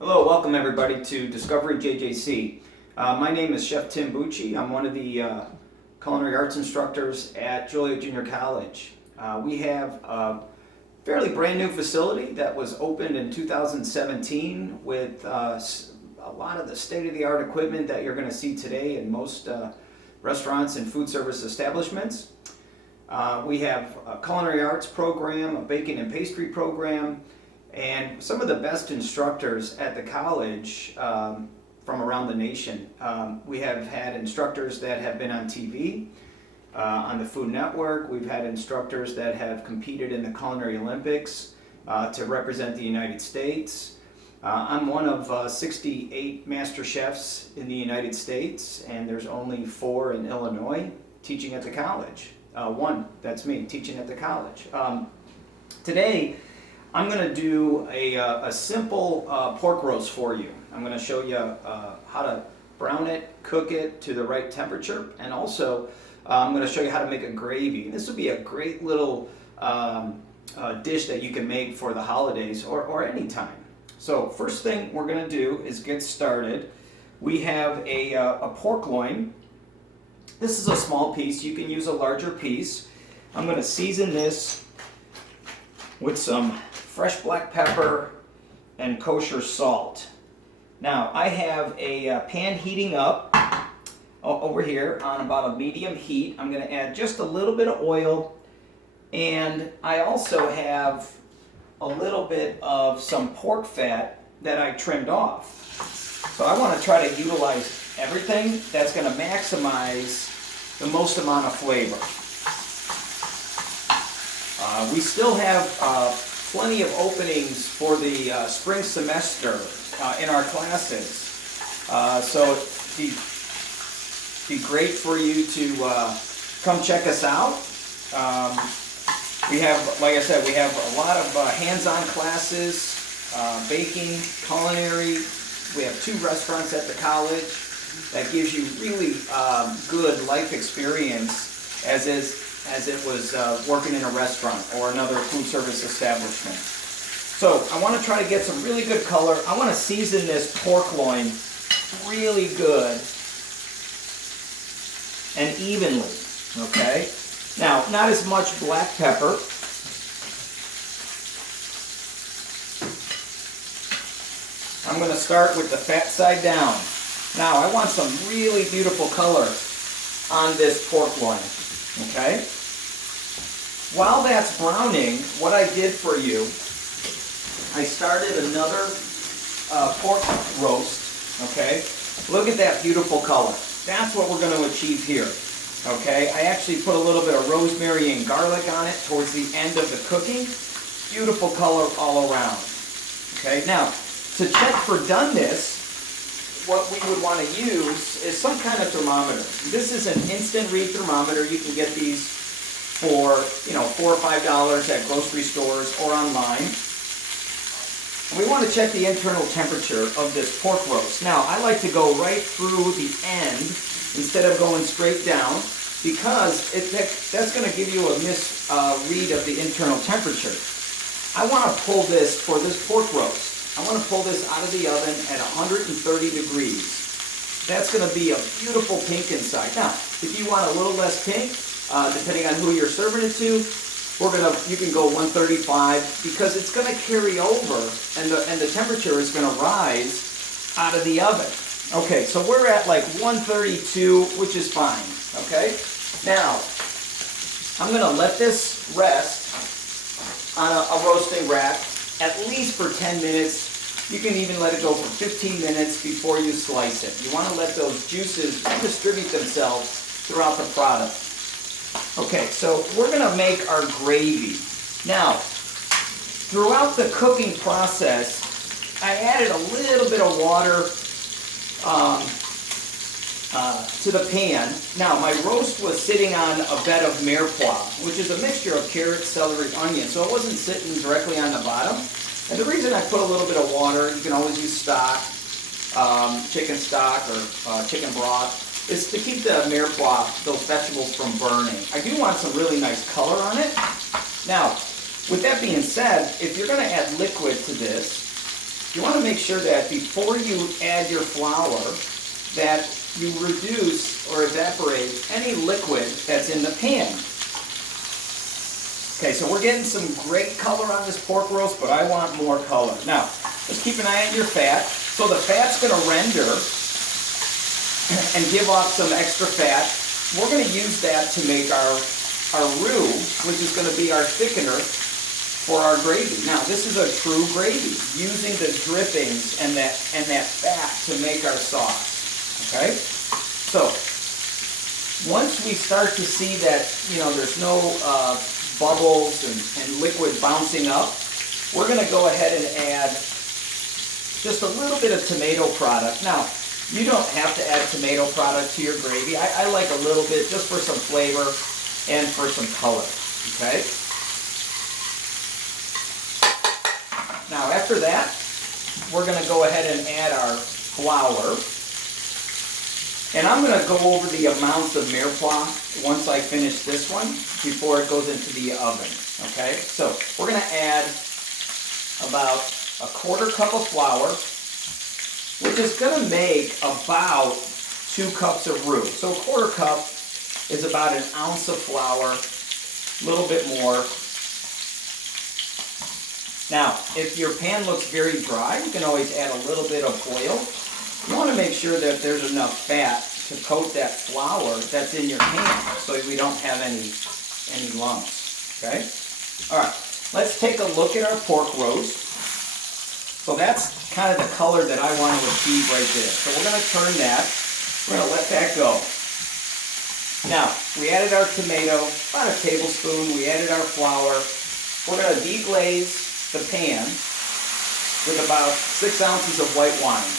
Hello, welcome everybody to Discovery JJC. My name is Chef Tim Bucci. I'm one of the culinary arts instructors at Joliet Junior College. We have a fairly brand new facility that was opened in 2017 with a lot of the state-of-the-art equipment that you're going to see today in most restaurants and food service establishments. We have a culinary arts program, a baking and pastry program, and some of the best instructors at the college from around the nation. We have had instructors that have been on TV, on the Food Network. We've had instructors that have competed in the Culinary Olympics to represent the United States. I'm one of 68 master chefs in the United States, and there's only 4 in Illinois teaching at the college. One, that's me, teaching at the college. Today, I'm going to do a simple pork roast for you. I'm going to show you how to brown it, cook it to the right temperature, and also I'm going to show you how to make a gravy. This would be a great little dish that you can make for the holidays or any time. So first thing we're going to do is get started. We have a pork loin. This is a small piece. You can use a larger piece. I'm going to season this with some fresh black pepper and kosher salt. Now I have a pan heating up over here on about a medium heat. I'm going to add just a little bit of oil, and I also have a little bit of some pork fat that I trimmed off. So I want to try to utilize everything that's going to maximize the most amount of flavor. We still have plenty of openings for the spring semester in our classes, so it'd be great for you to come check us out. We have, like I said, we have a lot of hands-on classes, baking, culinary. We have 2 restaurants at the college that gives you really good life experience as it was working in a restaurant or another food service establishment. So I want to try to get some really good color. I want to season this pork loin really good and evenly, okay? Now, not as much black pepper. I'm going to start with the fat side down. Now, I want some really beautiful color on this pork loin, okay? While that's browning, what I did for you, I started another pork roast, okay? Look at that beautiful color. That's what we're going to achieve here, okay? I actually put a little bit of rosemary and garlic on it towards the end of the cooking. Beautiful color all around, okay? Now, to check for doneness, what we would want to use is some kind of thermometer. This is an instant read thermometer. You can get these for, $4 or $5 at grocery stores or online. And we want to check the internal temperature of this pork roast. Now, I like to go right through the end instead of going straight down, because that's going to give you a misread of the internal temperature. I want to pull this for this pork roast. I want to pull this out of the oven at 130 degrees. That's going to be a beautiful pink inside. Now, if you want a little less pink, depending on who you're serving it to, you can go 135, because it's going to carry over and the temperature is going to rise out of the oven. Okay, so we're at like 132, which is fine. Okay, now I'm going to let this rest on a roasting rack at least for 10 minutes. You can even let it go for 15 minutes before you slice it. You want to let those juices distribute themselves throughout the product. Okay, so we're going to make our gravy. Now, throughout the cooking process, I added a little bit of water to the pan. Now, my roast was sitting on a bed of mirepoix, which is a mixture of carrot, celery, onion, so it wasn't sitting directly on the bottom. And the reason I put a little bit of water, you can always use stock, chicken stock or chicken broth, is to keep the mirepoix, those vegetables, from burning. I do want some really nice color on it. Now, with that being said, if you're going to add liquid to this, you want to make sure that before you add your flour, that you reduce or evaporate any liquid that's in the pan. Okay, so we're getting some great color on this pork roast, but I want more color. Now, just keep an eye on your fat. So the fat's going to render and give off some extra fat. We're going to use that to make our roux, which is going to be our thickener for our gravy. Now, this is a true gravy, using the drippings and that fat to make our sauce. Okay? So, once we start to see that, there's no bubbles and liquid bouncing up, we're going to go ahead and add just a little bit of tomato product. Now, you don't have to add tomato product to your gravy. I like a little bit just for some flavor and for some color. Okay? Now, after that, we're going to go ahead and add our flour. And I'm going to go over the amounts of mirepoix once I finish this one before it goes into the oven. Okay, so we're going to add about a 1/4 cup of flour, which is going to make about 2 cups of roux. So a 1/4 cup is about 1 ounce of flour, a little bit more. Now, if your pan looks very dry, you can always add a little bit of oil. You want to make sure that there's enough fat to coat that flour that's in your pan so we don't have any lumps. Okay? All right, let's take a look at our pork roast. So that's kind of the color that I want to achieve right there. So we're going to turn that. We're going to let that go. Now, we added our tomato, about a tablespoon. We added our flour. We're going to deglaze the pan with about 6 ounces of white wine.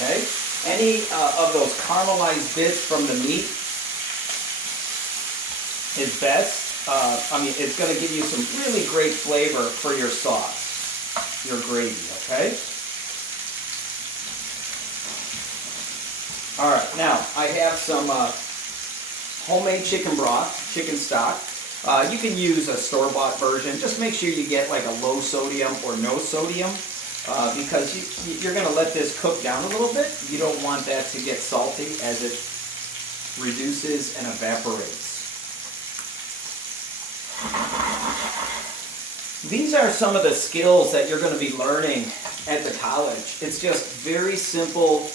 Okay? Any of those caramelized bits from the meat is best. It's going to give you some really great flavor for your sauce, your gravy, okay? All right, now I have some homemade chicken broth, chicken stock. You can use a store-bought version. Just make sure you get like a low sodium or no sodium. Because you're going to let this cook down a little bit. You don't want that to get salty as it reduces and evaporates. These are some of the skills that you're going to be learning at the college. It's just very simple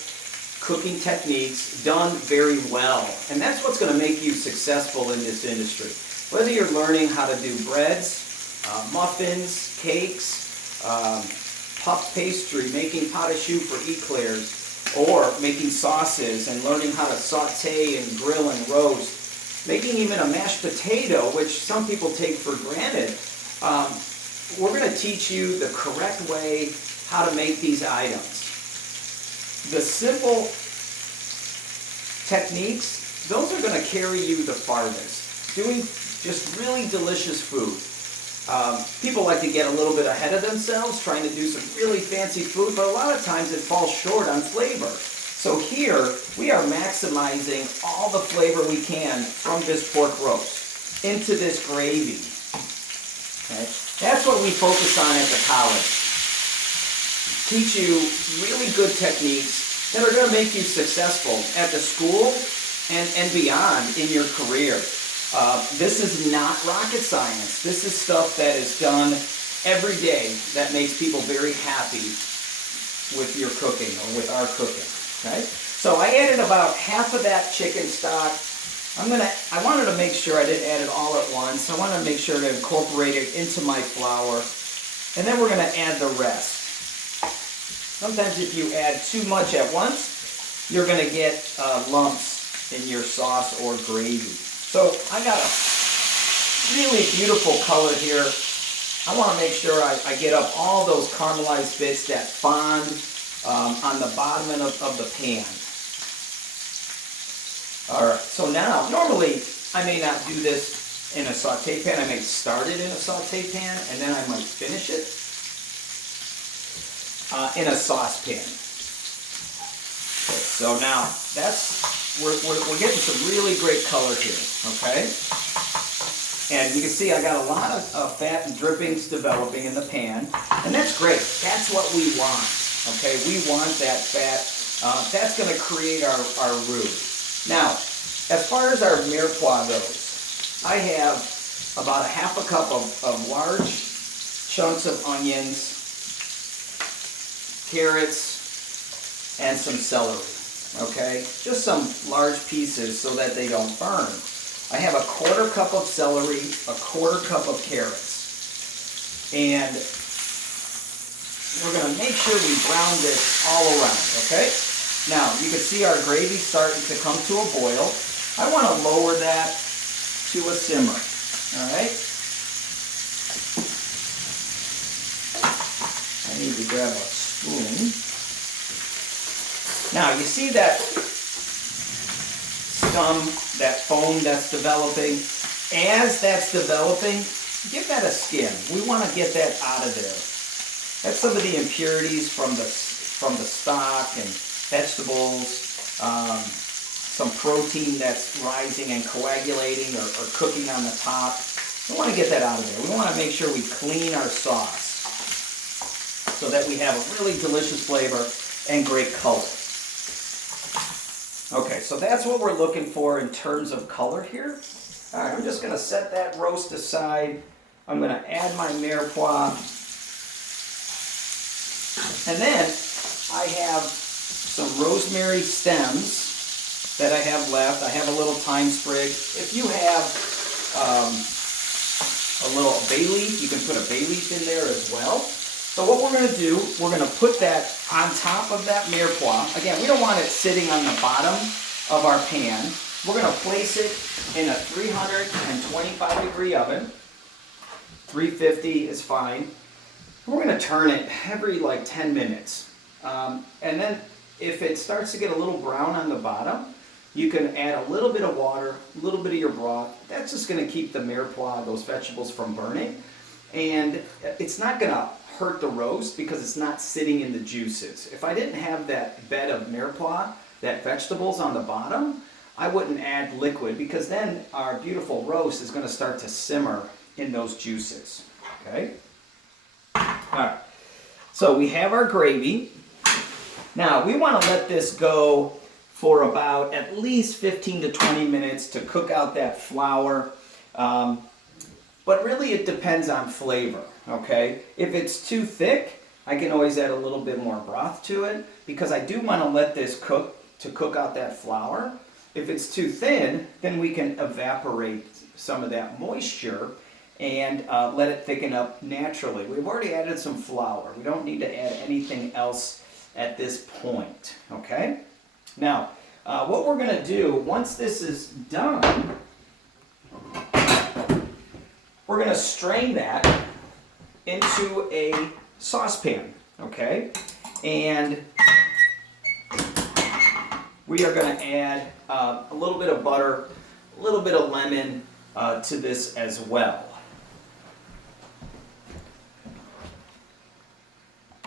cooking techniques done very well. And that's what's going to make you successful in this industry. Whether you're learning how to do breads, muffins, cakes, puff pastry, making pot au choux for eclairs, or making sauces and learning how to saute and grill and roast, making even a mashed potato, which some people take for granted. We're going to teach you the correct way how to make these items. The simple techniques, those are going to carry you the farthest. Doing just really delicious food. People like to get a little bit ahead of themselves, trying to do some really fancy food, but a lot of times it falls short on flavor. So here, we are maximizing all the flavor we can from this pork roast into this gravy. Okay? That's what we focus on at the college. Teach you really good techniques that are going to make you successful at the school and beyond in your career. This is not rocket science. This is stuff that is done every day that makes people very happy with your cooking or with our cooking. Okay? So I added about half of that chicken stock. I wanted to make sure I didn't add it all at once. I wanted to make sure to incorporate it into my flour. And then we're going to add the rest. Sometimes if you add too much at once, you're going to get lumps in your sauce or gravy. So I got a really beautiful color here. I want to make sure I get up all those caramelized bits that fond on the bottom of the pan. All right, so now, normally I may not do this in a saute pan. I may start it in a saute pan and then I might finish it in a saucepan. Okay, so now we're getting some really great color here, okay? And you can see I got a lot of fat and drippings developing in the pan, and that's great. That's what we want, okay? We want that fat. That's going to create our roux. Now, as far as our mirepoix goes, I have about a half a cup of large chunks of onions, carrots, and some celery, okay? Just some large pieces so that they don't burn. I have a quarter cup of celery, a quarter cup of carrots, and we're going to make sure we brown this all around, okay? Now, you can see our gravy starting to come to a boil. I want to lower that to a simmer, all right? I need to grab a spoon. Now, you see that scum, that foam that's developing? As that's developing, give that a skim. We want to get that out of there. That's some of the impurities from the stock and vegetables, some protein that's rising and coagulating or cooking on the top. We want to get that out of there. We want to make sure we clean our sauce so that we have a really delicious flavor and great color. Okay, so that's what we're looking for in terms of color here. All right, I'm just going to set that roast aside. I'm going to add my mirepoix. And then I have some rosemary stems that I have left. I have a little thyme sprig. If you have a little bay leaf, you can put a bay leaf in there as well. So what we're going to do, we're going to put that on top of that mirepoix. Again, we don't want it sitting on the bottom of our pan. We're going to place it in a 325 degree oven. 350 is fine. We're going to turn it every like 10 minutes. And then if it starts to get a little brown on the bottom, you can add a little bit of water, a little bit of your broth. That's just going to keep the mirepoix, those vegetables, from burning. And it's not going to hurt the roast because it's not sitting in the juices. If I didn't have that bed of mirepoix, that vegetables on the bottom, I wouldn't add liquid because then our beautiful roast is going to start to simmer in those juices. Okay? All right. So we have our gravy. Now we want to let this go for about at least 15 to 20 minutes to cook out that flour. But really it depends on flavor, okay? If it's too thick, I can always add a little bit more broth to it because I do want to let this cook to cook out that flour. If it's too thin, then we can evaporate some of that moisture and let it thicken up naturally. We've already added some flour. We don't need to add anything else at this point, okay? Now, what we're going to do, once this is done, we're going to strain that into a saucepan, okay? And we are going to add a little bit of butter, a little bit of lemon to this as well.